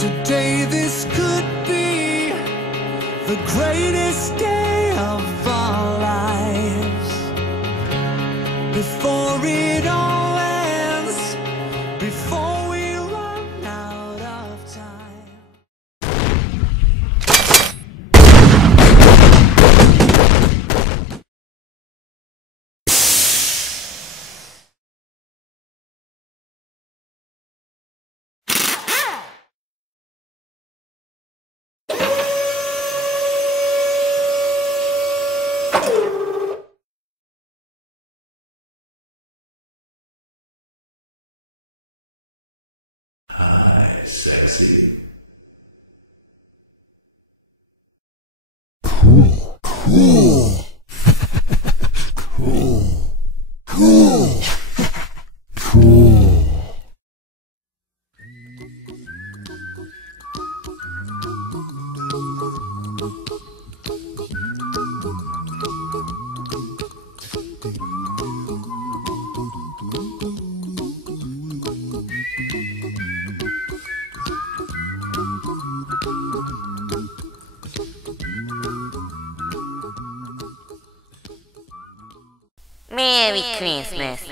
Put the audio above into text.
Today this could be the greatest day of our lives. Before it all ends, before we run out of time. Sexy. Cool. Cool. Cool. Cool. Cool. Merry Christmas.